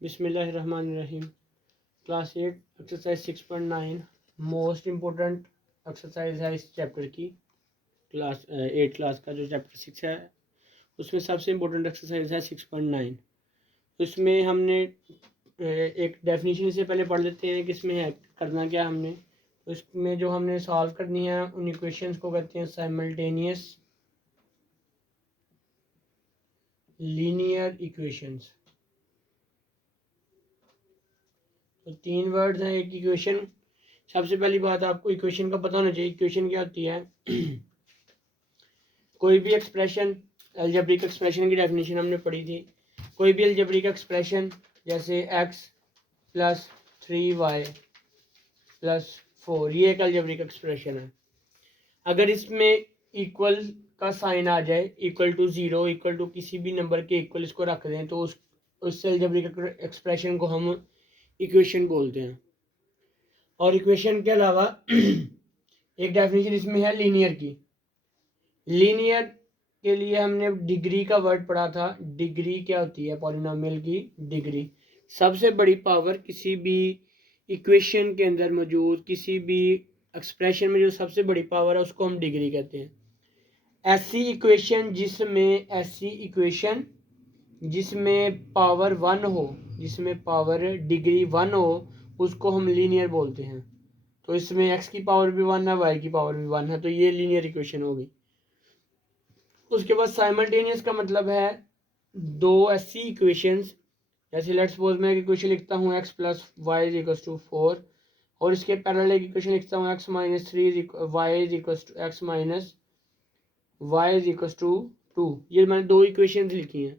बिस्मिल्लाहिर्रहमानिर्रहीम। Class 8 exercise 6.9 most important exercise है इस चैप्टर की। क्लास 8 क्लास का जो चैप्टर 6 है उसमें सबसे इम्पोर्टेंट एक्सरसाइज है 6.9। उसमें हमने एक डेफिनेशन से पहले पढ़ लेते हैं कि इसमें है करना क्या हमने। उसमें जो हमने सॉल्व करनी है उन इक्वेशंस को कहते हैं साइमल्टेनियस लीनियर इक्वेशंस। तो 3 वर्ड्स हैं एक इक्वेशन। सबसे पहली बात आपको इक्वेशन का पता होना चाहिए। इक्वेशन क्या होती है? कोई भी एक्सप्रेशन, अलजेब्रिक एक्सप्रेशन की डेफिनेशन हमने पढ़ी थी। कोई भी अलजेब्रिक एक्सप्रेशन जैसे x प्लस 3y प्लस 4, ये एक अलजेब्रिक एक्सप्रेशन है। अगर इसमें इक्वल का साइन आ जाए, इक्वल टू 0, इक्वल टू किसी भी नंबर के इक्वल इसको रख दें तो उस अलजेब्रिक एक्सप्रेशन को हम इक्वेशन बोलते हैं। और इक्वेशन के अलावा एक डेफिनेशन इसमें है लीनियर की। लीनियर के लिए हमने डिग्री का वर्ड पढ़ा था। डिग्री क्या होती है? पॉलिनोमियल की डिग्री। सबसे बड़ी पावर किसी भी इक्वेशन के अंदर मौजूद किसी भी एक्सप्रेशन में जो सबसे बड़ी पावर है उसको हम डिग्री कहते हैं। ऐसी इक्वेशन जिसमें पावर 1 हो, जिसमें पावर डिग्री 1 हो, उसको हम लीनियर बोलते हैं। तो इसमें x की पावर भी 1 है, y की पावर भी 1 है, तो ये लीनियर इक्वेशन होगी। उसके बाद साइमल्टेनियस का मतलब है दो ऐसी इक्वेशंस, जैसे लेट्स सपोज मैं एक इक्वेशन लिखता हूँ x plus y is equals to 4 और इसके पैरेलल एक इक्वेशन लिखता हूँ x minus 3 y is equals to x minus y is equals to 2। ये मैंने दो इक्वेशंस लिखी हैं।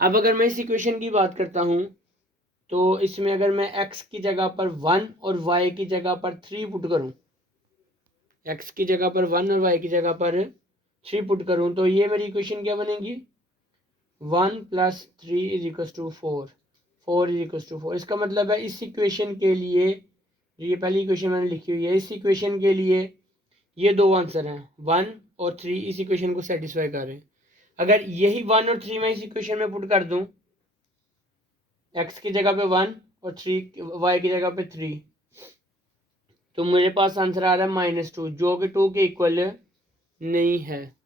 अब अगर मैं इस इक्वेशन की बात करता हूँ तो इसमें अगर मैं x की जगह पर 1 और y की जगह पर 3 पुट करूँ, x की जगह पर 1 और y की जगह पर 3 पुट करूँ तो ये मेरी इक्वेशन क्या बनेगी? 1 plus 3 is equals to 4, 4 is equals to 4। इसका मतलब है इस इक्वेशन के लिए, ये पहली इक्वेशन मैंने लिखी हुई है, इस इक्वेशन के लिए ये दो आंसर हैं, 1 और 3 इस इक्वेशन को सेटिस्फाई कर रहे हैं। अगर यही 1 और 3 मैं इस इक्वेशन में पुट कर दूं, x की जगह पे 1 और 3 y की जगह पे 3, तो मेरे पास आंसर आ रहा है -2, जो कि 2 के इक्वल नहीं है।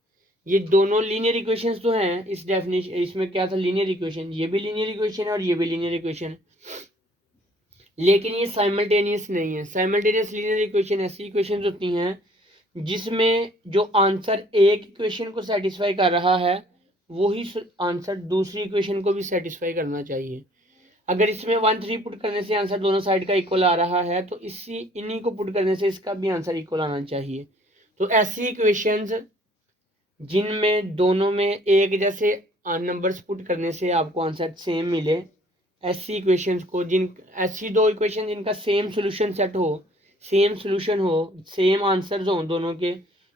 ये दोनों लीनियर इक्वेशंस तो हैं इस डेफिनेशन। इसमें क्या था? Linear equation. ये भी लीनियर इक्वेशन है और ये भी लीनियर इक्वेशन, लेकिन ये साइमल्टेनियस नहीं है। साइमल्टेनियस लीनियर इक्वेशन ऐसी इक्वेशंस होती हैं जिसमें जो आंसर एक इक्वेशन को सेटिस्फाई कर रहा है वही आंसर दूसरी इक्वेशन को भी सेटिस्फाई करना चाहिए। अगर इसमें 1 3 पुट करने से आंसर दोनों साइड का इक्वल आ रहा है तो इन्हीं को पुट करने से इसका भी आंसर इक्वल आना चाहिए। तो ऐसी इक्वेशंस जिनमें दोनों में एक जैसे नंबर्स पुट करने से आपको आंसर सेम मिले, ऐसी इक्वेशंस को ऐसी दो इक्वेशन जिनका सेम सोल्यूशन सेट हो, सेम सोल्यूशन हो, सेम आंसर्स हो दोनों के,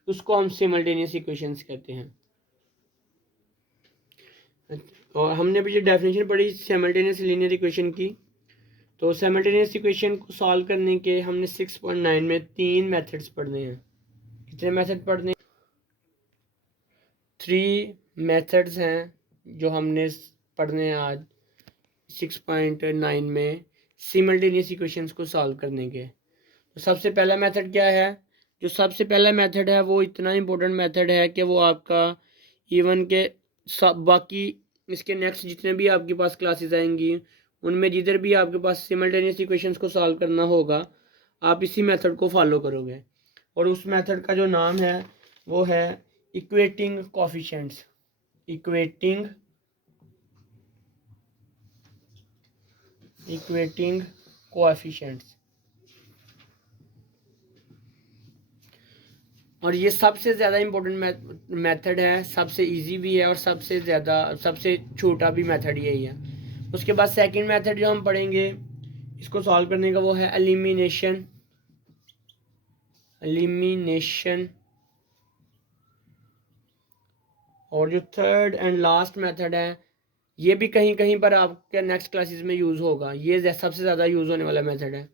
उसको हम सिमल्टेनियस इक्वेशंस कहते हैं। और हमने अभी जो डेफिनेशन पढ़ी सिमल्टेनियस लीनियर इक्वेशन की, तो सिमल्टेनियस इक्वेशन को सॉल्व करने के हमने 6.9 में 3 मेथड्स पढ़ने हैं। कितने मेथड पढ़ने? 3 मेथड्स हैं जो हमने पढ़ने हैं आज 6.9 में सिमल्टेनियस इक्वेशंस को सॉल्व करने के। तो सबसे पहला मेथड क्या है? जो सबसे पहला मेथड है वो इतना इम्पोर्टेंट मेथड है कि वो आपका इवन के सब बाकी इसके नेक्स्ट जितने भी आपके पास क्लासेस आएंगी उनमें जिधर भी आपके पास सिमल्टेनियस इक्वेशंस को सॉल्व करना होगा आप इसी मेथड को फॉलो करोगे। और उस मेथड का जो नाम है वो है इक्वेटिंग कोएफिशिएंट्स। Equating coefficients. और ये सबसे ज़्यादा इम्पोर्टेंट मेथड है, सबसे इजी भी है और सबसे छोटा भी मेथड यही है। उसके बाद सेकंड मेथड जो हम पढ़ेंगे इसको सॉल्व करने का वो है एलिमिनेशन। और जो थर्ड एंड लास्ट मेथड है ये भी कहीं कहीं पर आपके नेक्स्ट क्लासेस में यूज़ होगा। ये सबसे ज़्यादा यूज़ होने वाला मेथड है।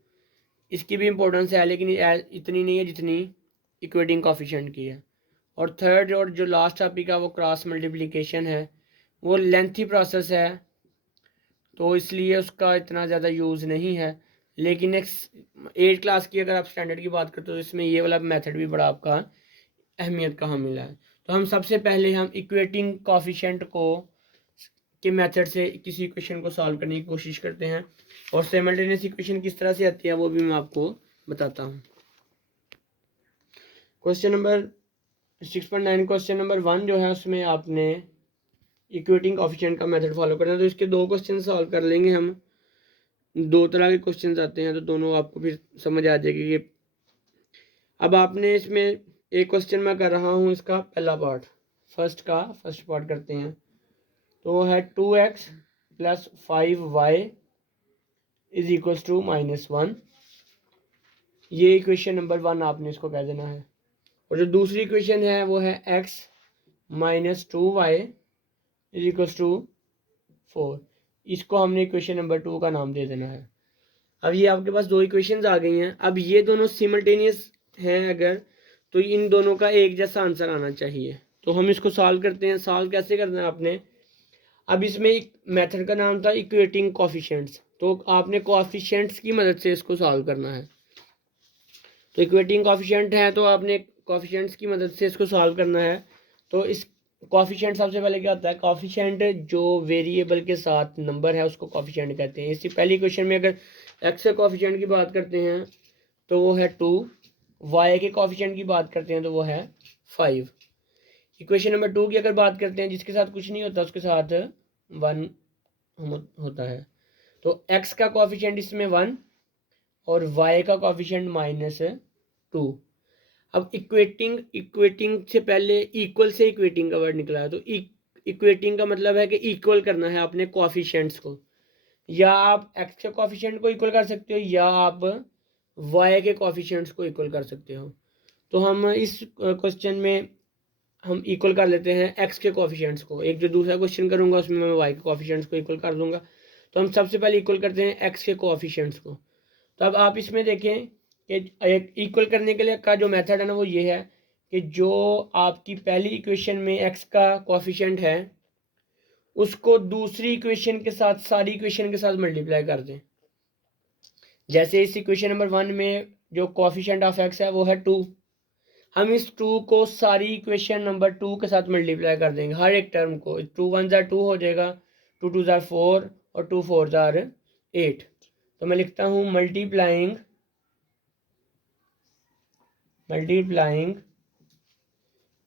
इसकी भी इम्पोर्टेंस है लेकिन इतनी नहीं है जितनी इक्वेटिंग कोएफिशिएंट की है। और थर्ड और जो लास्ट टॉपिक है वो क्रॉस मल्टीप्लिकेशन है। वो लेंथी प्रोसेस है तो इसलिए उसका इतना ज़्यादा यूज़ नहीं है। लेकिन एक 8 क्लास की अगर आप स्टैंडर्ड की बात करते हो तो इसमें ये वाला मेथड भी बड़ा आपका अहमियत का मिला है। तो हम सबसे पहले हम इक्वेटिंग कोफिशिएंट को के मेथड से किसी इक्वेशन को सॉल्व करने की कोशिश करते हैं, और साइमल्टेनियस इक्वेशन किस तरह से आती है वो भी मैं आपको बताता हूँ। क्वेश्चन नंबर 6.9 क्वेश्चन नंबर 1 जो है उसमें आपने इक्वेटिंग कोफिशिएंट का मेथड फॉलो करना है। तो इसके 2 क्वेश्चन सॉल्व कर लेंगे हम। 2 तरह के क्वेश्चन आते हैं तो दोनों आपको फिर समझ आ जाएगी कि अब आपने इसमें एक क्वेश्चन मैं कर रहा हूँ, इसका पहला पार्ट फर्स्ट पार्ट करते हैं। तो वो है 2x + 5y is equals to -1। ये इक्वेशन नंबर 1 आपने इसको कह देना है। और जो दूसरी इक्वेशन है वो है x - 2y is equals to 4। इसको हमने इक्वेशन नंबर 2 का नाम दे देना है। अब ये आपके पास 2 इक्वेशंस आ गई हैं। अब ये दोनों सिमल्टेनियस हैं अगर, तो इन दोनों का एक जैसा आंसर आना चाहिए। तो हम इसको सॉल्व करते हैं। सॉल्व कैसे करना है आपने, अब इसमें एक मेथड का नाम था इक्वेटिंग कोफिशिएंट्स, तो आपने कोफिशिएंट्स की मदद से इसको सॉल्व करना है। तो इक्वेटिंग कोफिशिएंट है तो आपने कोफिशिएंट्स की मदद से इसको सॉल्व करना है। तो इस कोफिशिएंट सबसे पहले क्या होता है, कोफिशिएंट जो वेरिएबल के साथ नंबर है उसको कोफिशिएंट कहते हैं। इसी पहली क्वेश्चन में अगर एक्स के कोफिशिएंट की बात करते हैं तो वो है 2, वाई के कोफिशिएंट की बात करते हैं तो वो है 5। इक्वेशन नंबर 2 की अगर बात करते हैं, जिसके साथ कुछ नहीं होता उसके साथ 1 होता है। तो x का कोफिशिएंट इसमें 1 और y का कोफिशिएंट -2। अब इक्वेटिंग से पहले इक्वल से इक्वेटिंग का वर्ड निकला है। तो इक्वेटिंग का मतलब है कि इक्वल करना है अपने कोफिशिएंट्स को। या आप x के कोफिशिएंट को इक्वल कर सकते हो या आप y के कोफिशिएंट्स को इक्वल कर सकते हो। तो हम इस क्वेश्चन में हम इक्वल कर लेते हैं x के कोफिशिएंट्स को। एक जो दूसरा क्वेश्चन करूंगा उसमें मैं y के कोफिशिएंट्स को इक्वल कर दूंगा। तो हम सबसे पहले इक्वल करते हैं x के कोफिशिएंट्स को। तो अब आप इसमें देखें कि इक्वल करने के लिए का जो मेथड है ना वो ये है कि जो आपकी पहली इक्वेशन में x का कोफिशिएंट है उसको दूसरी इक्वेशन के साथ, सारी इक्वेशन के साथ मल्टीप्लाई कर दें। जैसे इस इक्वेशन नंबर 1 में जो कोफिशिएंट ऑफ x है वो है 2। हम इस 2 को सारी इक्वेशन नंबर 2 के साथ मल्टीप्लाई कर देंगे, हर एक टर्म को। 2 1 जार 2 हो जाएगा, 2 2 जार 4 और 2 4 जार 8। तो मैं लिखता हूँ मल्टीप्लाइंग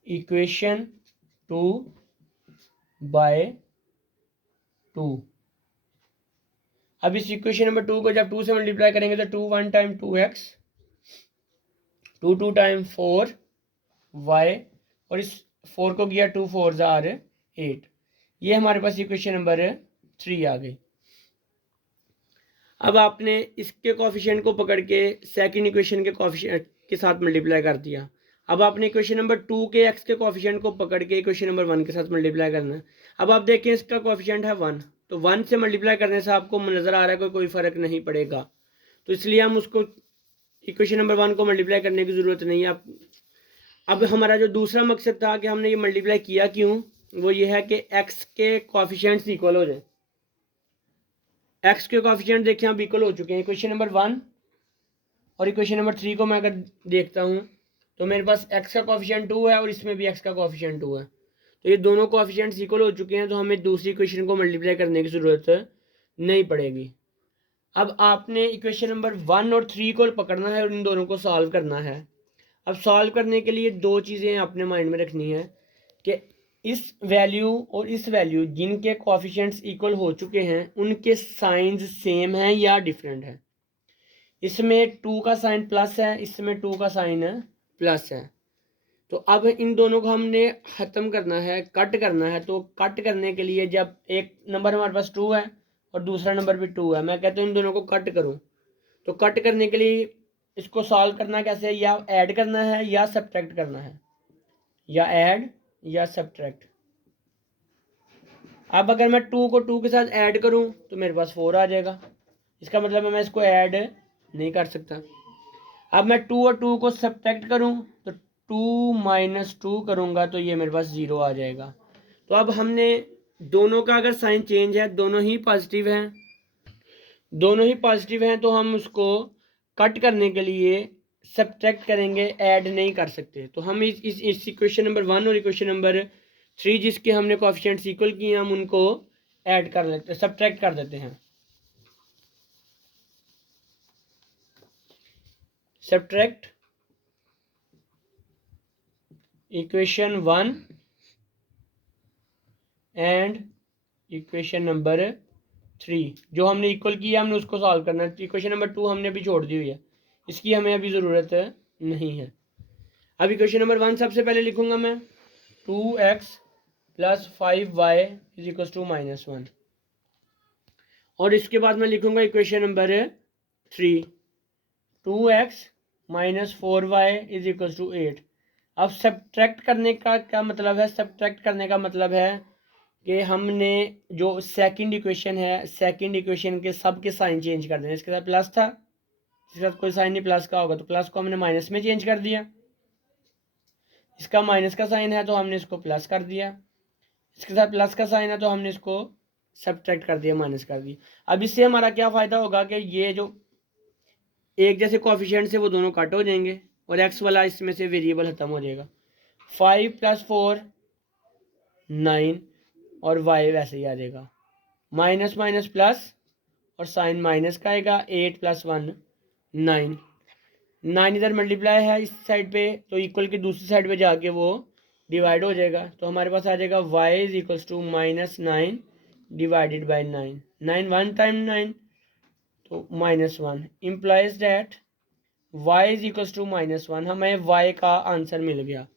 इक्वेशन 2 बाय 2। अब इस इक्वेशन नंबर 2 को जब 2 से मल्टीप्लाई करेंगे तो 2 1 टाइम 2x, 2 2 टाइम 4y, और इस 4 को किया 2 4 जार 8। ये हमारे पास इक्वेशन नंबर 3 आ गई। अब आपने इसके कोफिशिएंट को पकड़ के सेकंड इक्वेशन के कोफिशिएंट के साथ मल्टीप्लाई कर दिया। अब आपने इक्वेशन नंबर 2 के x के कोफिशिएंट को पकड़ के इक्वेशन नंबर 1 के साथ मल्टीप्लाई करना है। अब आप देखें इसका कोफिशिएंट है 1, तो 1 से मल्टीप्लाई करने से आपको नज़र आ रहा है कोई फ़र्क नहीं पड़ेगा, तो इसलिए हम उसको इक्वेशन नंबर 1 को मल्टीप्लाई करने की ज़रूरत नहीं है। अब हमारा जो दूसरा मकसद था कि हमने ये मल्टीप्लाई किया क्यों, वो ये है कि x के कोफिशिएंट्स इक्वल हो जाए। x के कोफिशिएंट देखें अब इक्वल हो चुके हैं। इक्वेशन नंबर 1 और इक्वेशन नंबर 3 को मैं अगर देखता हूँ तो मेरे पास x का कोफिशिएंट 2 है और इसमें भी x का कोफिशिएंट 2 है। तो ये दोनों कोफिशिएंट्स इक्वल हो चुके हैं, तो हमें दूसरी इक्वेशन को मल्टीप्लाई करने की ज़रूरत नहीं पड़ेगी। अब आपने इक्वेशन नंबर 1 और 3 को पकड़ना है और इन दोनों को सॉल्व करना है। अब सॉल्व करने के लिए 2 चीज़ें आपने माइंड में रखनी है कि इस वैल्यू और इस वैल्यू जिनके कोफिशिएंट्स इक्वल हो चुके हैं उनके साइंस सेम हैं या डिफरेंट है। इसमें 2 का साइन प्लस है, इसमें 2 का साइन प्लस है। तो अब इन दोनों को हमने ख़त्म करना है, कट करना है। तो कट करने के लिए जब एक नंबर हमारे पास 2 है और दूसरा नंबर भी 2 है, मैं कहता हूँ इन दोनों को कट करूँ। तो कट करने के लिए इसको सॉल्व करना कैसे है, या ऐड करना है या सब्ट्रैक्ट करना है, या ऐड या सब्ट्रैक्ट। अब अगर मैं 2 को 2 के साथ ऐड करूं तो मेरे पास 4 आ जाएगा, इसका मतलब है मैं इसको ऐड नहीं कर सकता। अब मैं 2 और 2 को सब्ट्रैक्ट करूं तो 2 - 2 करूंगा तो ये मेरे पास 0 आ जाएगा। तो अब हमने दोनों का अगर साइन चेंज है, दोनों ही पॉजिटिव हैं, तो हम उसको कट करने के लिए सब्ट्रैक्ट करेंगे, ऐड नहीं कर सकते। तो हम इस इक्वेशन नंबर 1 और इक्वेशन नंबर 3 जिसके हमने कोएफिशिएंट्स इक्वल किए हम उनको ऐड कर लेते, सब्ट्रैक्ट कर देते हैं। Subtract equation 1 and equation number 3 जो हमने इक्वल किया हमने उसको सॉल्व करना है। इक्वेशन नंबर 2 हमने अभी छोड़ दी हुई है, इसकी हमें अभी ज़रूरत नहीं है। अब इक्वेशन नंबर 1 सबसे पहले लिखूंगा मैं 2x plus 5y is equal to -1, और इसके बाद मैं लिखूंगा equation number 3 2x minus 4y is equal to 8। अब सब्ट्रैक्ट करने का क्या मतलब है? सब्ट्रैक्ट करने का मतलब है कि हमने जो सेकंड इक्वेशन है, सेकंड इक्वेशन के सब के साइन चेंज कर देने। इसके साथ प्लस था, इसके साथ कोई साइन नहीं प्लस का होगा, तो प्लस को हमने माइनस में चेंज कर दिया। इसका माइनस का साइन है तो हमने इसको प्लस कर दिया, इसके साथ प्लस का साइन है तो हमने इसको सब्ट्रैक्ट कर दिया, माइनस कर दिया। अब इससे हमारा क्या फ़ायदा होगा कि ये जो एक जैसे कोएफिशिएंट्स है वो दोनों कट हो जाएंगे और एक्स वाला इसमें से वेरिएबल खत्म हो जाएगा। 5 + 4 9 और y वैसे ही आ जाएगा, माइनस माइनस प्लस और साइन माइनस का आएगा। 8 + 1 9, 9 इधर मल्टीप्लाई है इस साइड पे, तो इक्वल की दूसरी साइड पे जाके वो डिवाइड हो जाएगा। तो हमारे पास आ जाएगा y is equals to -9 divided by 9, 9 1 time 9 तो -1 implies that y is equals to -1। हमें y का आंसर मिल गया।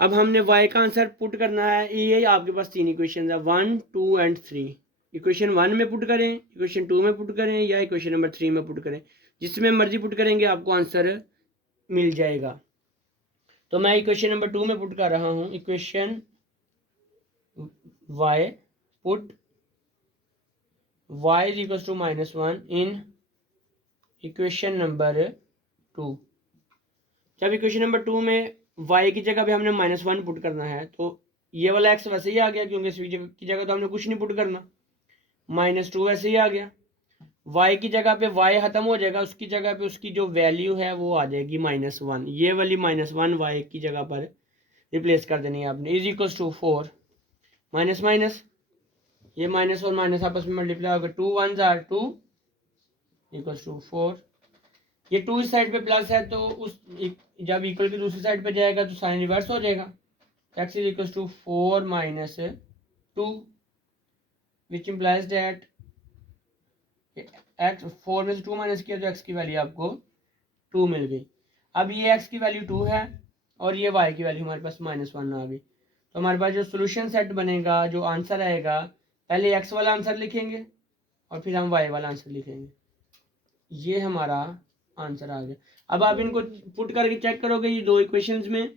अब हमने y का आंसर पुट करना है। ये आपके पास 3 इक्वेशन है 1 2 एंड 3। इक्वेशन 1 में पुट करें, इक्वेशन 2 में पुट करें या इक्वेशन नंबर 3 में पुट करें, जिसमें मर्जी पुट करेंगे आपको आंसर मिल जाएगा। तो मैं इक्वेशन नंबर 2 में पुट कर रहा हूँ, equation y put y is equal to -1 in equation number 2। जब इक्वेशन नंबर 2 में y की जगह पे हमने -1 पुट करना है तो ये वाला x वैसे ही आ गया, क्योंकि इस की जगह तो हमने कुछ नहीं पुट करना। -2 वैसे ही आ गया, y की जगह पे y खत्म हो जाएगा, उसकी जगह पे उसकी जो वैल्यू है वो आ जाएगी -1। ये वाली -1 y की जगह पर रिप्लेस कर देनी है आपने। Is equal to 4 minus minus, ये माइनस और माइनस आपस में मल्टीप्लाई होगा, 2 1 आर 2 इक्वल टू 4। ये 2 इस साइड पे प्लस है तो उस जब इक्वल की दूसरी साइड पे जाएगा तो साइन रिवर्स हो जाएगा। x is equal to 4 - 2 which implies that x 4 में से 2 माइनस किया तो x की वैल्यू आपको 2 मिल गई। अब ये x की वैल्यू 2 है और ये y की वैल्यू हमारे पास -1 आ गई। तो हमारे पास जो सोल्यूशन सेट बनेगा, जो आंसर आएगा, पहले x वाला आंसर लिखेंगे और फिर हम y वाला आंसर लिखेंगे। ये हमारा आंसर आ गया। अब आप इनको पुट करके चेक करोगे, ये दो इक्वेशंस में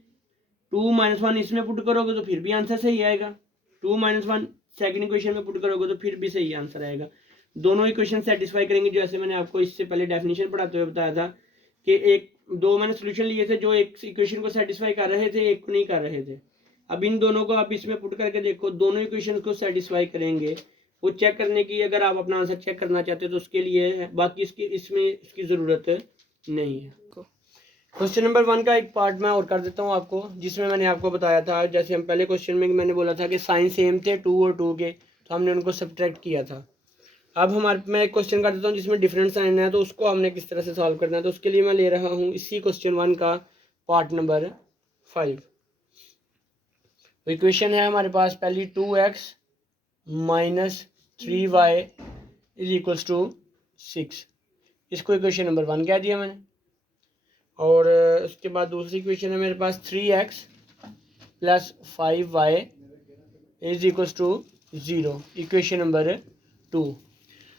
2 - 1 इसमें पुट करोगे तो फिर भी आंसर सही आएगा, 2 - 1 सेकंड इक्वेशन में पुट करोगे तो फिर भी सही आंसर आएगा। दोनों इक्वेशन सेटिस्फाई करेंगे। जैसे मैंने आपको इससे पहले डेफिनेशन पढ़ाते हुए बताया था कि दो मैंने सोल्यूशन लिए थे, जो एक इक्वेशन को सेटिस्फाई कर रहे थे, एक को नहीं कर रहे थे। अब इन दोनों को आप इसमें पुट करके देखो, दोनों इक्वेशन को सेटिस्फाई करेंगे। वो चेक करने की, अगर आप अपना आंसर चेक करना चाहते हो तो उसके लिए है, बाकी इसमें इसकी ज़रूरत नहीं है। क्वेश्चन नंबर 1 का एक पार्ट मैं और कर देता हूँ आपको, जिसमें मैंने आपको बताया था, जैसे हम पहले क्वेश्चन में मैंने बोला था कि साइन सेम थे 2 और 2 के, तो हमने उनको सब्ट्रैक्ट किया था। अब मैं एक क्वेश्चन कर देता हूँ जिसमें डिफरेंट साइन है, तो उसको हमने किस तरह से सॉल्व करना है। तो उसके लिए मैं ले रहा हूँ इसी क्वेश्चन 1 का पार्ट नंबर 5। तो इक्वेशन है हमारे पास पहली 2x - 3y is equals to 6। इसको इक्वेशन नंबर 1 कह दिया मैंने। और उसके बाद दूसरी इक्वेशन है मेरे पास 3x + 5y is equals to 0, equation number 2।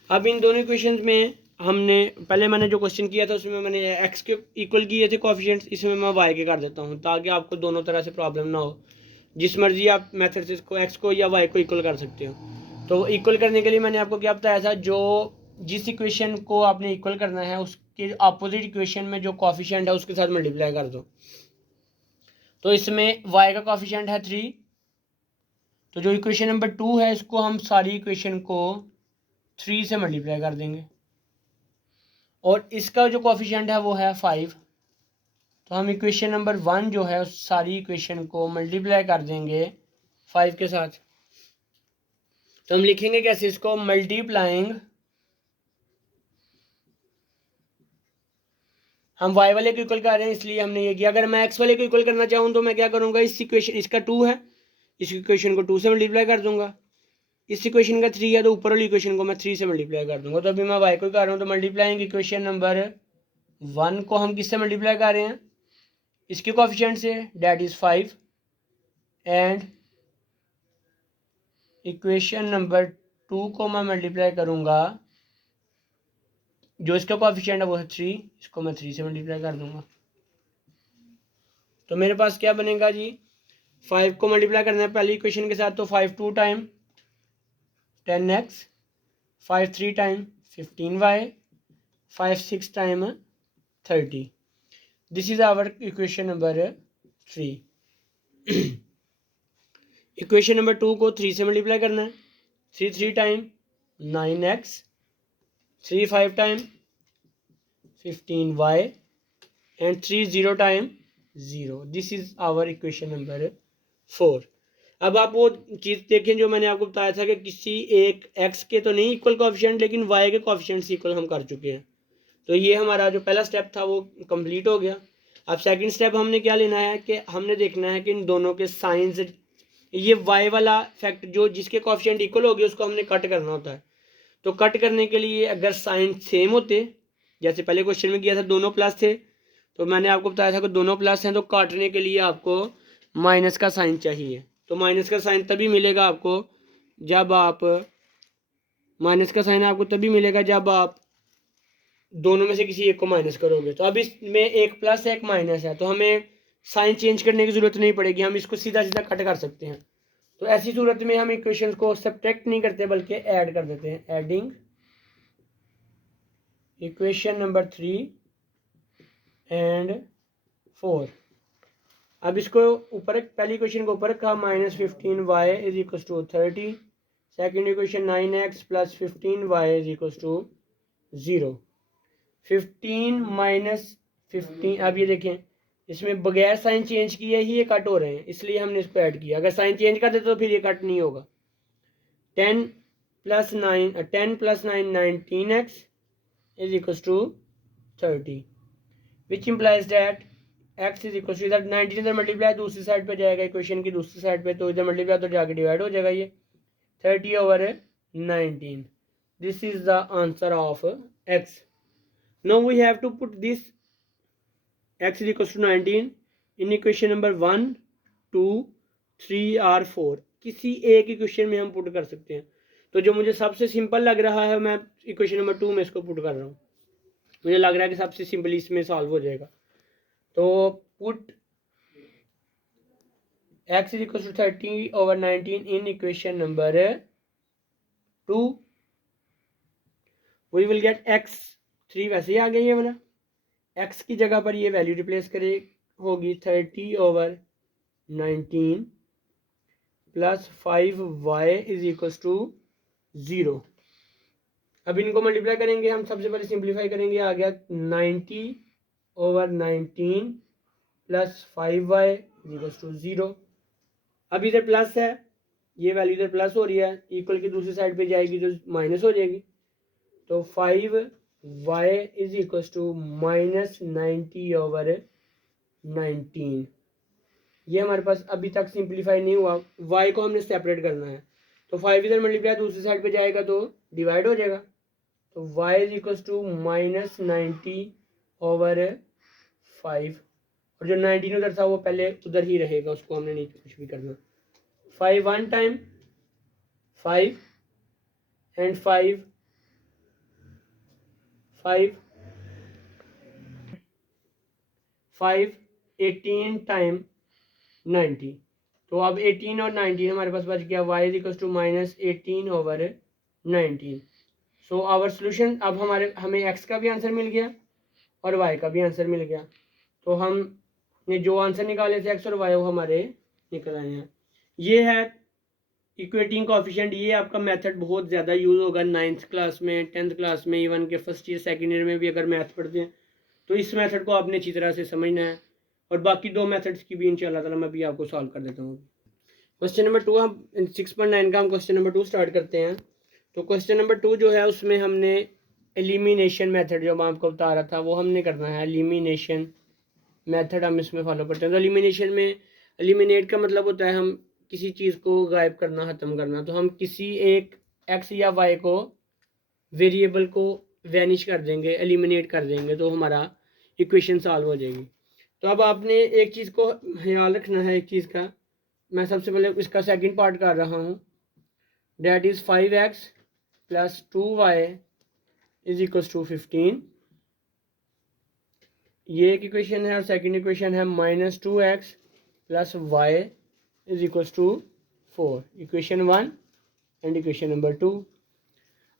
अब इन दोनों इक्वेशंस में हमने पहले मैंने जो क्वेश्चन किया था उसमें मैंने x के इक्वल किए थे कोएफिशिएंट्स, इसमें मैं y के कर देता हूँ ताकि आपको दोनों तरह से प्रॉब्लम ना हो। जिस मर्जी आप मेथड से इसको x को या y को इक्वल कर सकते हो। तो इक्वल करने के लिए मैंने आपको क्या बताया था, जो जिस इक्वेशन को आपने इक्वल करना है उसके अपोजिट इक्वेशन में जो कोएफिशिएंट है उसके साथ मल्टीप्लाई कर दो। तो इसमें y का कोएफिशिएंट है 3, तो जो इक्वेशन नंबर 2 है इसको हम सारी इक्वेशन को 3 से मल्टीप्लाई कर देंगे और इसका जो कोफिशिएंट है वो है 5। तो हम इक्वेशन नंबर 1 जो है उस सारी इक्वेशन को मल्टीप्लाई कर देंगे 5 के साथ। तो हम लिखेंगे कैसे इसको, मल्टीप्लाइंग, हम y वाले को इक्वल कर रहे हैं इसलिए हमने ये किया। अगर मैं x वाले को इक्वल करना चाहूँ तो मैं क्या करूँगा, इस इक्वेशन, इसका 2 है, इस इक्वेशन को 2 से मल्टीप्लाई कर दूंगा। इस इक्वेशन का 3 है तो ऊपर वाली इक्वेशन को मैं 3 से मल्टीप्लाई कर दूंगा। तो अभी मैं y को कर रहा हूँ, तो मल्टीप्लाइंग इक्वेशन नंबर 1 को हम किससे मल्टीप्लाई कर रहे हैं, इसके कोफिशिएंट से, that is 5, and equation number 2 को मैं मल्टीप्लाई करूँगा, जो इसका कोफिशिएंट है वो है 3, इसको मैं 3 से मल्टीप्लाई कर दूंगा। तो मेरे पास क्या बनेगा जी, 5 को मल्टीप्लाई करना है पहली इक्वेशन के साथ, तो 5 2 time 10x, 5 3 time 15y, 5 6 time 30। This is our equation number 3। Equation number 2 को 3 से मल्टीप्लाई करना है, 3 3 time 9x, 3 5 time 15y, and 3 0 time 0। This is our equation number 4। अब आप वो चीज़ देखें जो मैंने आपको बताया था कि किसी एक x के तो नहीं इक्वल कोफिशिएंट, लेकिन y के कोफिशिएंट इक्वल हम कर चुके हैं। तो ये हमारा जो पहला स्टेप था वो कंप्लीट हो गया। अब सेकंड स्टेप हमने क्या लेना है कि हमने देखना है कि इन दोनों के साइंस, ये y वाला फैक्ट जो जिसके कोफिशिएंट इक्वल हो गए उसको हमने कट करना होता है। तो कट करने के लिए अगर साइन सेम होते, जैसे पहले क्वेश्चन में किया था दोनों प्लस थे, तो मैंने आपको बताया था कि दोनों प्लस हैं, तो काटने के लिए आपको माइनस का साइन चाहिए। तो माइनस का साइन तभी मिलेगा आपको जब आप, माइनस का साइन आपको तभी मिलेगा जब आप दोनों में से किसी एक को माइनस करोगे। तो अब इसमें एक प्लस है एक माइनस है, तो हमें साइन चेंज करने की ज़रूरत नहीं पड़ेगी, हम इसको सीधा सीधा कट कर सकते हैं। तो ऐसी सूरत में हम इक्वेशन को सब्ट्रैक्ट नहीं करते बल्कि ऐड कर देते हैं। Adding equation number 3 and 4। अब इसको ऊपर, पहली इक्वेशन को ऊपर रखा, -15y is equal to 30। Second equation 9x plus 15y is equal to 0। 15 minus 15, अब ये देखें इसमें बगैर साइन चेंज किए ही ये कट हो रहे हैं, इसलिए हमने इसको ऐड किया। अगर साइन चेंज कर देते तो फिर ये कट नहीं होगा। 10 plus 9 19x is equal to 30, which implies that x is equal to, इधर 19 इधर मल्टीप्लाई दूसरी साइड पे जाएगा, इक्वेशन की दूसरी साइड पे, तो इधर मल्टीप्लाई तो जाके डिवाइड हो जाएगा, ये 30/19। This is the answer of x। Now we have to put this x is equal to 19 in equation number 1 2 3 और 4। किसी एक इक्वेशन में हम पुट कर सकते हैं। तो जो मुझे सबसे सिंपल लग रहा है मैं इक्वेशन नंबर 2 में इसको पुट कर रहा हूँ, मुझे लग रहा है कि सबसे सिंपल इसमें सॉल्व हो जाएगा। तो put x is equal to 30/19 in equation number 2, we will get x। 3 वैसे ही आ गई है वाला, x की जगह पर ये वैल्यू रिप्लेस करे होगी 30/19 plus 5y is equal to 0। अब इनको मल्टीप्लाई करेंगे, हम सबसे पहले सिंप्लीफाई करेंगे, आ गया 90/19 plus 5y is equal to 0। अब इधर प्लस है, ये वैल्यू इधर प्लस हो रही है, इक्वल की दूसरी साइड पे जाएगी जो माइनस हो जाएगी। तो 5y इज इक्वल टू -90/19। ये हमारे पास अभी तक सिंप्लीफाई नहीं हुआ, y को हमने सेपरेट करना है। तो 5 इधर मल्टीप्लाई दूसरी साइड पे जाएगा तो डिवाइड हो जाएगा। तो y इज इक्वल टू -90/5, और जो 19 उधर था वो पहले उधर ही रहेगा, उसको हमने नहीं कुछ भी करना। 5 1 टाइम 5 एंड 5 18 टाइम 90। तो अब 18 और 19 हमारे पास बच गया, y is equal to -18/19। So our solution, अब हमें x का भी आंसर मिल गया और y का भी आंसर मिल गया। तो हमने जो आंसर निकाले थे x और y वो हमारे निकल आए हैं। ये है इक्वेटिंग कोएफिशिएंट, ये आपका मेथड बहुत ज़्यादा यूज़ होगा 9th क्लास में, 10th क्लास में, इवन के फर्स्ट ईयर सेकेंड ईयर में भी अगर मैथ पढ़ते हैं तो इस मेथड को आपने अच्छी तरह से समझना है। और बाकी 2 मेथड्स की भी इंशाल्लाह ताला मैं भी आपको सॉल्व कर देता हूँ। क्वेश्चन नंबर 2 हम 6.9 का हम क्वेश्चन नंबर 2 स्टार्ट करते हैं। तो क्वेश्चन नंबर 2 जो है उसमें हमने एलिमिनेशन मेथड जो मैं आपको बता रहा था वो हमने करना है। एलिमिनेशन मेथड हम इसमें फॉलो करते हैं। तो एलिमिनेशन में एलिमिनेट का मतलब होता है हम किसी चीज़ को गायब करना, ख़त्म करना। तो हम किसी एक एक्स या वाई को, वेरिएबल को वैनिश कर देंगे, एलिमिनेट कर देंगे, तो हमारा इक्वेशन सॉल्व हो जाएगी। तो अब आपने एक चीज़ को ख्याल रखना है, एक चीज़ का। मैं सबसे पहले इसका सेकंड पार्ट कर रहा हूँ, that is 5x plus 2y is equals to 15। ये एक इक्वेशन है और सेकंड इक्वेशन है -2x plus y is equals to 4। Equation 1 and equation number 2।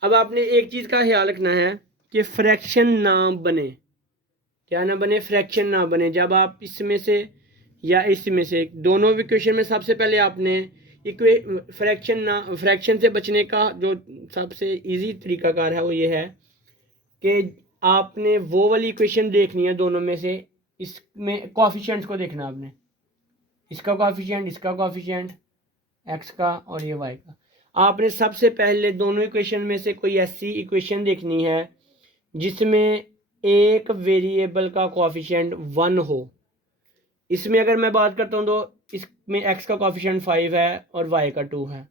अब आपने एक चीज़ का ख्याल रखना है कि फ्रैक्शन ना बने। क्या ना बने? फ्रैक्शन ना बने। जब आप इसमें से या इसमें से, दोनों इक्वेशन में सबसे पहले आपने फ्रैक्शन से बचने का जो सबसे इजी तरीकाकार है वो ये है कि आपने वो वाली इक्वेशन देखनी है दोनों में से, इसमें कोएफिशिएंट्स को देखना आपने, इसका कोएफिशिएंट, इसका कोएफिशिएंट एक्स का और ये वाई का। आपने सबसे पहले दोनों इक्वेशन में से कोई ऐसी इक्वेशन देखनी है जिसमें एक वेरिएबल का कोएफिशिएंट 1 हो। इसमें अगर मैं बात करता हूँ तो इसमें x का कोएफिशिएंट 5 है और y का 2 है।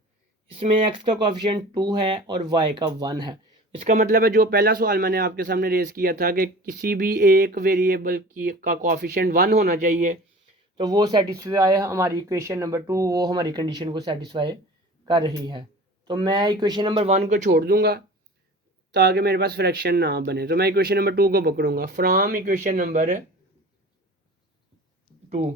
इसमें x का कोएफिशिएंट 2 है और y का 1 है। इसका मतलब है जो पहला सवाल मैंने आपके सामने रेज किया था कि किसी भी एक वेरिएबल की का कोएफिशिएंट 1 होना चाहिए, तो वो सेटिस्फाई हमारी इक्वेशन नंबर 2, वो हमारी कंडीशन को सेटिस्फाई कर रही है। तो मैं इक्वेशन नंबर 1 को छोड़ दूंगा ताकि मेरे पास फ्रैक्शन ना बने। तो मैं इक्वेशन नंबर 2 को पकड़ूंगा। फ्रॉम इक्वेशन नंबर 2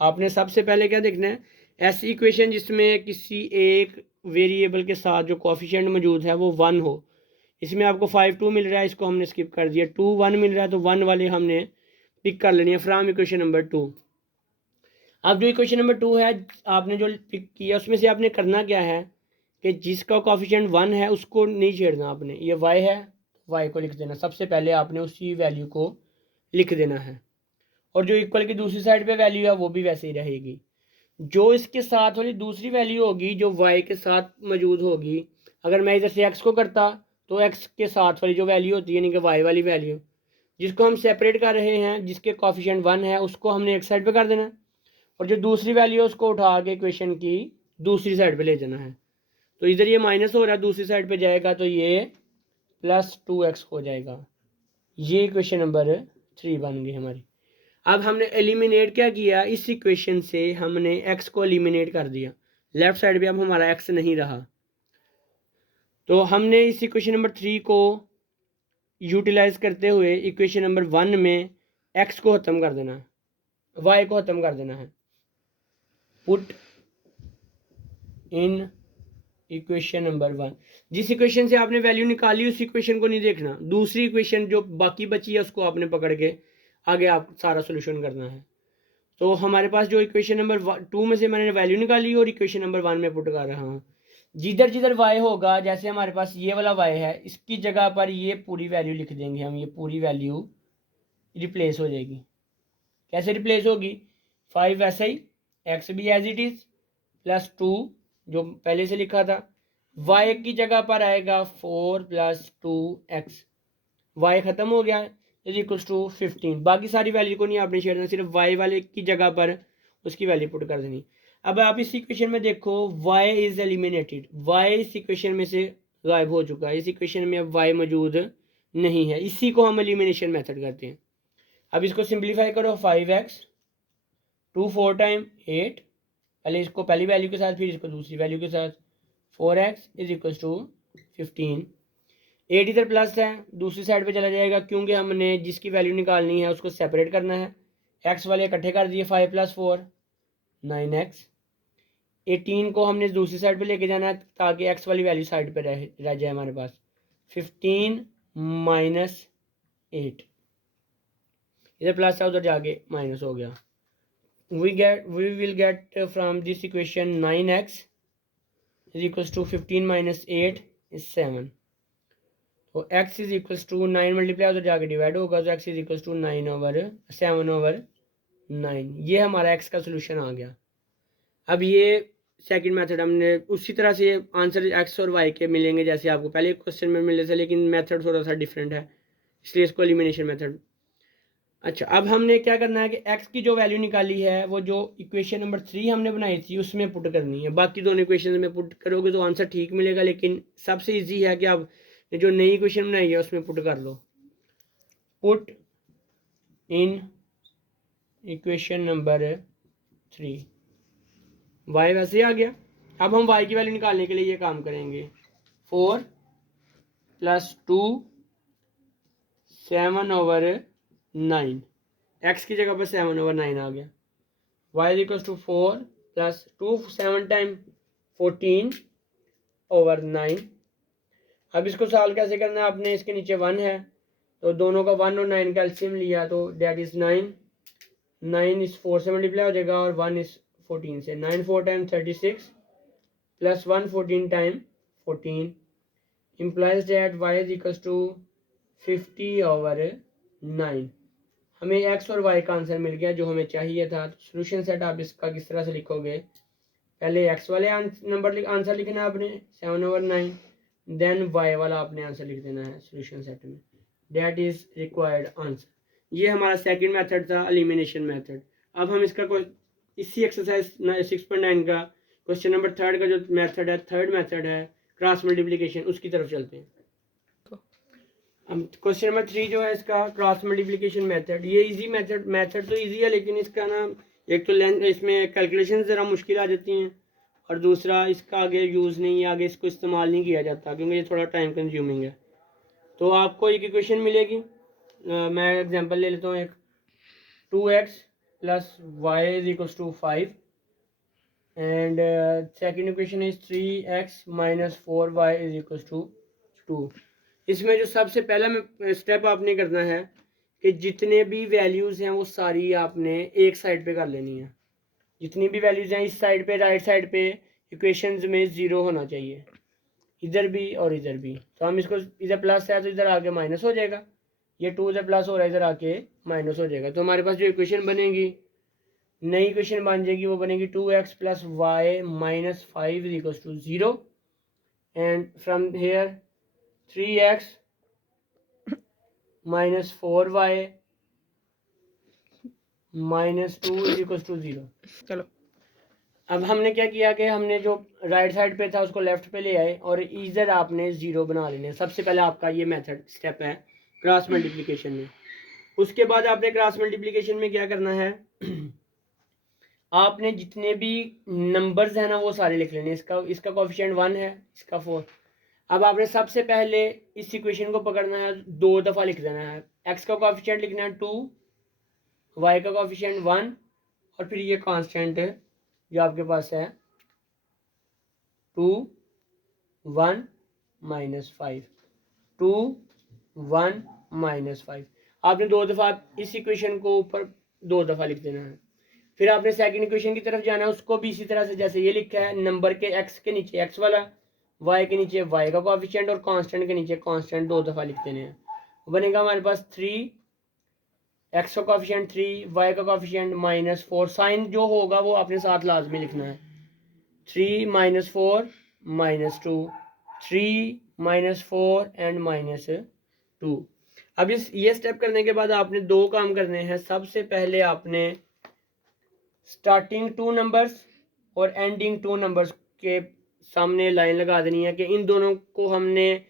आपने सबसे पहले क्या देखना है? ऐसी इक्वेशन जिसमें किसी एक वेरिएबल के साथ जो कोएफिशिएंट मौजूद है वो 1 हो। इसमें आपको 5 2 मिल रहा है, इसको हमने स्किप कर दिया। 2 1 मिल रहा है तो 1 वाले हमने पिक कर लेनी है फ्रॉम इक्वेशन नंबर 2। अब जो इक्वेशन नंबर 2 है आपने जो पिक किया उसमें से आपने करना क्या है कि जिसका कोएफिशिएंट 1 है उसको नहीं छेड़ना आपने। ये y है, y को लिख देना। सबसे पहले आपने उसी वैल्यू को लिख देना है और जो इक्वल की दूसरी साइड पे वैल्यू है वो भी वैसे ही रहेगी। जो इसके साथ वाली दूसरी वैल्यू होगी जो y के साथ मौजूद होगी, अगर मैं इधर से x को करता तो x के साथ वाली जो वैल्यू होती है यानी कि y वाली वैल्यू जिसको हम सेपरेट कर रहे हैं, जिसके कोएफिशिएंट 1 है, उसको हमने एक साइड पे कर देना और जो दूसरी वैल्यू है उसको उठा के इक्वेशन की दूसरी साइड पे ले जाना है। तो इधर ये माइनस हो रहा है, दूसरी साइड पे जाएगा तो ये प्लस 2x हो जाएगा। ये इक्वेशन नंबर 3 बन गई हमारी। अब हमने एलिमिनेट क्या किया? इस इक्वेशन से हमने x को एलिमिनेट कर दिया। लेफ्ट साइड पे अब हमारा x नहीं रहा। तो हमने इस इक्वेशन नंबर 3 को यूटिलाइज करते हुए इक्वेशन नंबर 1 में x को ख़त्म कर देना है, y को ख़त्म कर देना है। Put in equation number 1। जिस इक्वेशन से आपने वैल्यू निकाली उस इक्वेशन को नहीं देखना, दूसरी इक्वेशन जो बाकी बची है उसको आपने पकड़ के आगे आप सारा सोल्यूशन करना है। तो हमारे पास जो इक्वेशन नंबर 2 में से मैंने वैल्यू निकाली और इक्वेशन नंबर 1 में पुट कर रहा हूँ। जिधर जिधर y होगा, जैसे हमारे पास ये वाला y है, इसकी जगह पर ये पूरी वैल्यू लिख देंगे हम। ये पूरी वैल्यू रिप्लेस हो जाएगी। कैसे रिप्लेस होगी? 5 ऐसा ही, x भी एज इट इज, प्लस 2 जो पहले से लिखा था, y की जगह पर आएगा 4 प्लस 2x। y खत्म हो गया इज इक्वल्स टू 15। बाकी सारी वैल्यू को नहीं आपने छेड़ना, सिर्फ y वाले की जगह पर उसकी वैल्यू पुट कर देनी। अब आप इस इक्वेशन में देखो y इज एलिमिनेटेड। y इस इक्वेशन में से गायब हो चुका है। इस इक्वेशन में अब y मौजूद नहीं है। इसी को हम एलिमिनेशन मेथड करते हैं। अब इसको सिंप्लीफाई करो। 5x 2 4 टाइम 8, पहले इसको पहली वैल्यू के साथ फिर इसको दूसरी वैल्यू के साथ, 4x इज इक्वल्स टू 15। 8 इधर प्लस है, दूसरी साइड पे चला जाएगा क्योंकि हमने जिसकी वैल्यू निकालनी है उसको सेपरेट करना है। x वाले इकट्ठे कर दिए, 5 प्लस 4 9x। 18 को हमने दूसरी साइड पे लेके जाना है ताकि x वाली वैल्यू साइड पे रह जाए हमारे पास। 15 माइनस 8, इधर प्लस है उधर जाके माइनस हो गया। we will get from this equation 9x is equals to 15 minus 8 is 7। तो x is equals to 9 multiply उधर जाके डिवाइड होगा, तो x इज इक्वल्स टू 9/7/9। ये हमारा x का सोल्यूशन आ गया। अब ये सेकंड मेथड हमने उसी तरह से आंसर x और y के मिलेंगे जैसे आपको पहले क्वेश्चन में मिले थे, लेकिन मेथड थोड़ा सा डिफरेंट है, इसलिए इसको एलिमिनेशन मेथड। अच्छा, अब हमने क्या करना है कि x की जो वैल्यू निकाली है वो जो इक्वेशन नंबर 3 हमने बनाई थी उसमें पुट करनी है। बाकी दोनों इक्वेशन में पुट करोगे तो आंसर ठीक मिलेगा, लेकिन सबसे ईजी है कि आप जो नई इक्वेशन बनाई है उसमें पुट कर लो। Put in equation number 3, y वैसे ही आ गया। अब हम y की वैल्यू निकालने के लिए ये काम करेंगे, 4 + 2 7/9, x की जगह पर 7/9 आ गया। y is equal to 4 + 2 7 time 14/9। अब इसको सॉल्व कैसे करना है आपने, इसके नीचे 1 है तो दोनों का 1 और 9 का एलसीएम लिया तो दैट इज 9। 9 इस 4 से मल्टीप्लाई हो जाएगा और 1 इस 14 से। 9 4 time 36 + 1 14 time 14 implies that y is equals to 50/9। हमें x और y का आंसर मिल गया जो हमें चाहिए था। सोल्यूशन सेट आप इसका किस तरह से लिखोगे, पहले x वाले नंबर आंसर लिखना है आपने 7/9, देन y वाला आपने आंसर लिख देना है सोल्यूशन सेट में। That is required answer. ये हमारा सेकंड मेथड था, एलिमिनेशन मेथड। अब हम इसका इसी एक्सरसाइज 6.9 का क्वेश्चन नंबर 3 का जो मेथड है, थर्ड मेथड है क्रॉस मल्टीप्लिकेशन, उसकी तरफ चलते हैं। अब क्वेश्चन नंबर 3 जो है इसका क्रॉस मल्टीप्लिकेशन मेथड, ये इजी मेथड तो इजी है, लेकिन इसका ना एक तो लेंथ इसमें कैलकुलेशन ज़रा मुश्किल आ जाती हैं, और दूसरा इसका आगे यूज़ नहीं है, आगे इसको इस्तेमाल नहीं किया जाता क्योंकि ये थोड़ा टाइम कंज्यूमिंग है। तो आपको एक इक्वेशन मिलेगी, मैं एग्जांपल ले लेता हूँ एक, 2x + y is equals to 5 and second equation is 3x - 4y is equals to 2। इसमें जो सबसे पहला स्टेप आपने करना है कि जितने भी वैल्यूज़ हैं वो सारी आपने एक साइड पे कर लेनी है। जितनी भी वैल्यूज़ हैं इस साइड पे, राइट साइड पे इक्वेशंस में 0 होना चाहिए, इधर भी और इधर भी। तो हम इसको, इधर प्लस है तो इधर आके माइनस हो जाएगा, ये 2 इधर प्लस हो रहा है इधर आके माइनस हो जाएगा। तो हमारे पास जो इक्वेशन बनेगी, नई इक्वेशन बन जाएगी, वो बनेगी 2x + y - 5 is equals to 0 and from here 3x - 4y - 2 is equals to 0। चलो, अब हमने क्या किया कि हमने जो राइट साइड पे था उसको लेफ्ट पे ले आए और इधर आपने 0 बना लेने। सबसे पहले आपका ये मेथड स्टेप है क्रॉस मल्टीप्लिकेशन में। उसके बाद आपने क्रॉस मल्टीप्लिकेशन में क्या करना है, आपने जितने भी नंबर्स हैं ना वो सारे लिख लेने। इसका कोएफिशिएंट 1 है, इसका 4। अब आपने सबसे पहले इस इक्वेशन को पकड़ना है, 2 दफ़ा लिख देना है। x का कोएफिशिएंट लिखना है 2, y का कोएफिशिएंट 1 और फिर ये कांस्टेंट जो आपके पास है 2 1 - 5, 2 1 - 5। आपने 2 दफ़ा इस इक्वेशन को ऊपर 2 दफ़ा लिख देना है। फिर आपने सेकंड इक्वेशन की तरफ जाना है, उसको भी इसी तरह से जैसे ये लिखा है, नंबर के x के नीचे x वाला, y के नीचे y का कोएफिशिएंट और कांस्टेंट के नीचे कांस्टेंट 2 दफ़ा लिख देने हैं। बनेगा हमारे पास 3, x का कोएफिशिएंट 3, y का कोएफिशिएंट -4। साइन जो होगा वो आपने साथ लाजमी लिखना है, 3 - 4 - 2, 3 - 4 एंड -2। अब ये स्टेप करने के बाद आपने 2 काम करने हैं। सबसे पहले आपने स्टार्टिंग 2 नंबर्स और एंडिंग 2 नंबर्स के सामने लाइन लगा देनी है कि इन दोनों को हमने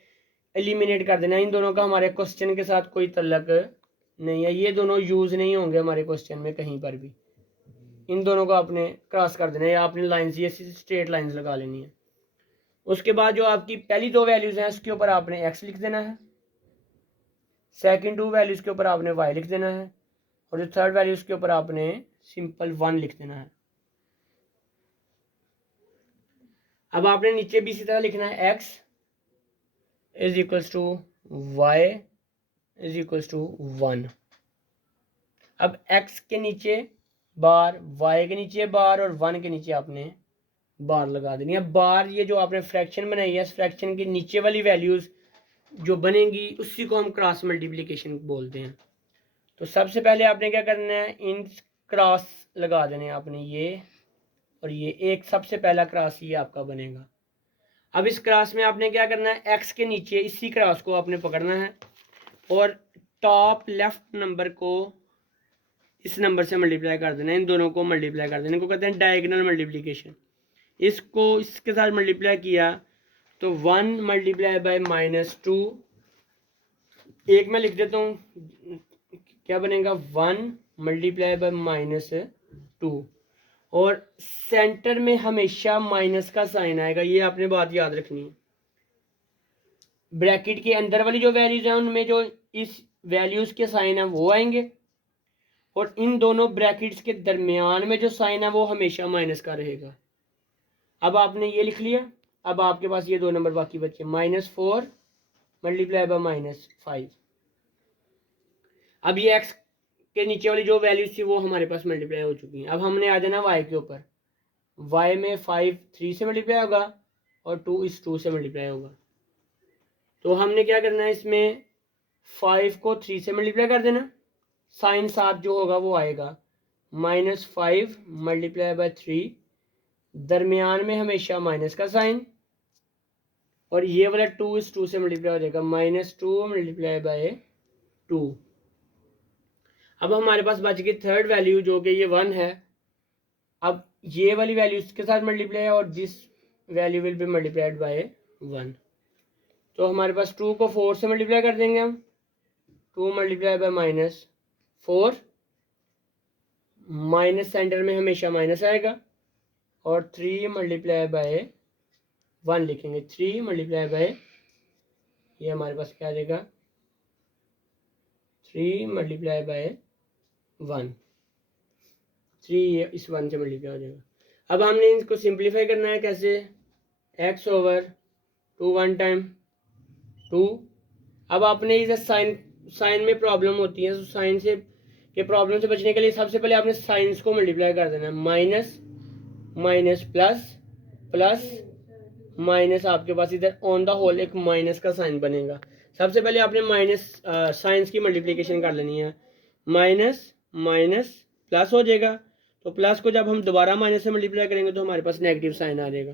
एलिमिनेट कर देना है, इन दोनों का हमारे क्वेश्चन के साथ कोई तल्लक नहीं है, ये दोनों यूज़ नहीं होंगे हमारे क्वेश्चन में कहीं पर भी। इन दोनों को आपने क्रॉस कर देना है, या आपने लाइन्स, ये स्ट्रेट लाइन्स लगा लेनी है। उसके बाद जो आपकी पहली 2 वैल्यूज़ हैं उसके ऊपर आपने x लिख देना है, सेकंड 2 वैल्यूज़ के ऊपर आपने y लिख देना है, और जो थर्ड वैल्यूज़ के ऊपर आपने सिंपल 1 लिख देना है। अब आपने नीचे भी इसी तरह लिखना है, x is equals to y is equals to 1। अब x के नीचे बार, y के नीचे बार और 1 के नीचे आपने बार लगा देनी है। बार ये जो आपने फ्रैक्शन बनाई है, इस फ्रैक्शन के नीचे वाली वैल्यूज़ जो बनेंगी उसी को हम क्रॉस मल्टीप्लिकेशन बोलते हैं। तो सबसे पहले आपने क्या करना है, इन क्रॉस लगा देने आपने ये और ये, एक सबसे पहला क्रॉस ये आपका बनेगा। अब इस क्रॉस में आपने क्या करना है, एक्स के नीचे इसी क्रॉस को आपने पकड़ना है और टॉप लेफ्ट नंबर को इस नंबर से मल्टीप्लाई कर देना है, इन दोनों को मल्टीप्लाई कर देना, इनको कहते हैं डायगोनल मल्टीप्लिकेशन। इसको इसके साथ मल्टीप्लाई किया तो 1 मल्टीप्लाई बाय -2, एक मैं लिख देता हूँ, क्या बनेगा 1 मल्टीप्लाई बाय -2, और सेंटर में हमेशा माइनस का साइन आएगा, ये आपने बात याद रखनी है। ब्रैकेट के अंदर वाली जो वैल्यूज हैं उनमें जो इस वैल्यूज के साइन है वो आएंगे, और इन दोनों ब्रैकेट्स के दरमियान में जो साइन है वो हमेशा माइनस का रहेगा। अब आपने ये लिख लिया, अब आपके पास ये दो नंबर बाकी बचे, -4 मल्टीप्लाई बाय -5। अब ये एक्स के नीचे वाली जो वैल्यूज थी वो हमारे पास मल्टीप्लाई हो चुकी हैं। अब हमने आ जाना वाई के ऊपर, वाई में 5 3 से मल्टीप्लाई होगा और 2 इस 2 से मल्टीप्लाई होगा। तो हमने क्या करना है, इसमें 5 को 3 से मल्टीप्लाई कर देना, साइन साथ जो होगा वो आएगा, -5 मल्टीप्लाई बाय 3, दरमियान में हमेशा माइनस का साइन, और ये वाला 2 इस 2 से मल्टीप्लाई हो जाएगा, -2 मल्टीप्लाई बाय 2। अब हमारे पास बच गई थर्ड वैल्यू जो कि ये 1 है। अब ये वाली वैल्यू इसके साथ मल्टीप्लाई है और this value will be multiplied by 1। तो हमारे पास 2 को 4 से मल्टीप्लाई कर देंगे हम, 2 मल्टीप्लाई बाय -4, माइनस सेंटर में हमेशा माइनस आएगा, और 3 मल्टीप्लाई बाय 1 लिखेंगे, 3 मल्टीप्लाई बाय, ये हमारे पास क्या आ जाएगा, 3 मल्टीप्लाई बाय 1, 3 इस 1 से मल्टीप्लाई हो जाएगा। अब हमने इसको सिंप्लीफाई करना है, कैसे, x ओवर 2 1 टाइम 2। अब आपने इसे साइन में प्रॉब्लम होती है, तो साइन से के प्रॉब्लम से बचने के लिए सबसे पहले आपने साइंस को मल्टीप्लाई कर देना है, minus minus plus plus minus, आपके पास इधर ऑन द होल एक माइनस का साइन बनेगा। सबसे पहले आपने माइनस साइंस की मल्टीप्लिकेशन कर लेनी है, माइनस माइनस प्लस हो जाएगा, तो प्लस को जब हम दोबारा माइनस से मल्टीप्लाई करेंगे तो हमारे पास नेगेटिव साइन आ जाएगा,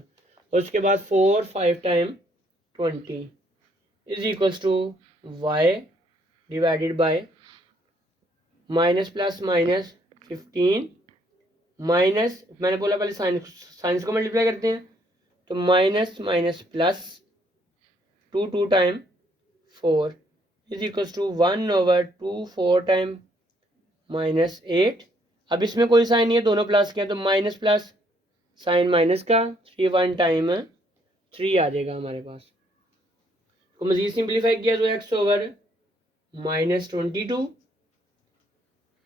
और उसके बाद 4 5 time 20 is equals to y divided by minus plus minus 15, minus मैंने बोला पहले साइंस को मल्टीप्लाई करते हैं, तो minus minus plus 2 time 4 is equals to 1 over 2 4 time -8। अब इसमें कोई साइन नहीं है, दोनों प्लस के हैं, तो माइनस प्लस साइन माइनस का, 3 1 टाइम 3 आ जाएगा हमारे पास। तो मजीद सिंप्लीफाई किया तो x over -22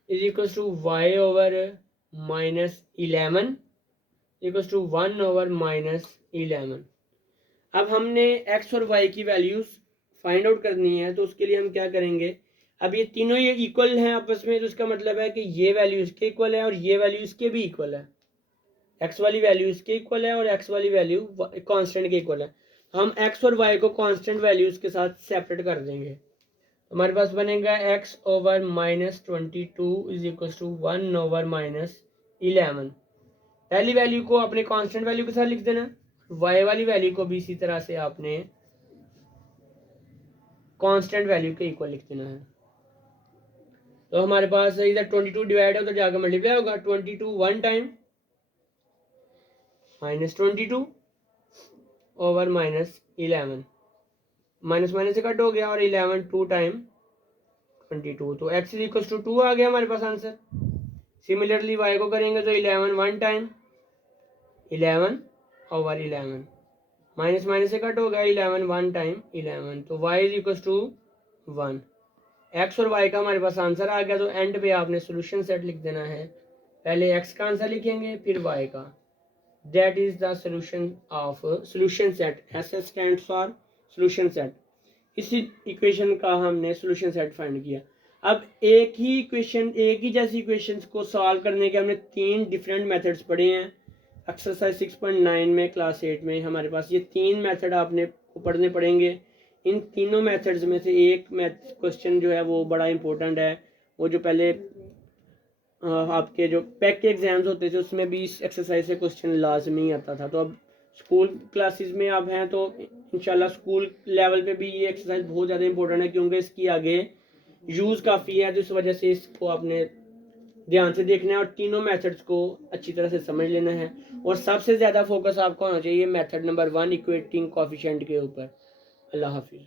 is equals to y over -11 equals to 1 over -11। अब हमने x और y की वैल्यूज फाइंड आउट करनी है, तो उसके लिए हम क्या करेंगे, अब ये तीनों ये इक्वल हैं आपस में, तो इसका मतलब है कि ये वैल्यू इसके इक्वल है और ये वैल्यू इसके भी इक्वल है, x वाली वैल्यू इसके इक्वल है और x वाली वैल्यू कांस्टेंट के इक्वल है। हम x और y को कांस्टेंट वैल्यूज के साथ सेपरेट कर देंगे, हमारे पास बनेगा x over -22 is equal to 1 over -11। पहली वैल्यू को अपने कांस्टेंट वैल्यू के साथ लिख देना, y वाली वैल्यू को भी इसी तरह से आपने कांस्टेंट वैल्यू के इक्वल लिख देना है। तो हमारे पास इधर 22 डिवाइड है तो जाकर मल्टीप्लाई होगा, 22 1 टाइम -22 ओवर -11, माइनस माइनस से कट हो गया, और 11 2 टाइम 22, तो x इज इक्वल टू 2 आ गया हमारे पास आंसर। सिमिलरली y को करेंगे तो 11 1 टाइम 11 ओवर 11, माइनस माइनस से कट हो गया, 11 1 टाइम 11, तो y is equal to 1। x और y का हमारे पास आंसर आ गया। तो एंड पे आपने सोल्यूशन सेट लिख देना है, पहले x का आंसर लिखेंगे फिर y का, that is the solution of solution set, S stands for solution set. इसी इक्वेशन का हमने सोल्यूशन सेट फाइंड किया। अब एक ही इक्वेशन, एक ही जैसी इक्वेशंस को सॉल्व करने के हमने 3 डिफरेंट मेथड्स पढ़े हैं, एक्सरसाइज 6.9 में क्लास 8 में हमारे पास ये 3 मेथड आपने को पढ़ने पड़ेंगे। इन तीनों मेथड्स में से एक क्वेश्चन जो है वो बड़ा इंपॉर्टेंट है। वो जो पहले आपके जो पैक के एग्जाम्स होते थे उसमें भी इस एक्सरसाइज से क्वेश्चन लाजमी आता था। तो अब स्कूल क्लासेस में आप हैं तो इंशाल्लाह स्कूल लेवल पे भी ये एक्सरसाइज बहुत ज़्यादा इंपॉर्टेंट है, क्योंकि इसकी आगे यूज़ काफ़ी है। तो इस वजह से इसको आपने ध्यान से देखना है और तीनों मेथड्स को अच्छी तरह से समझ लेना है। और सबसे ज़्यादा फोकस आपका होना चाहिए मेथड नंबर 1 इक्वेटिंग कोफिशिएंट के ऊपर। अल्लाह हाफिज़।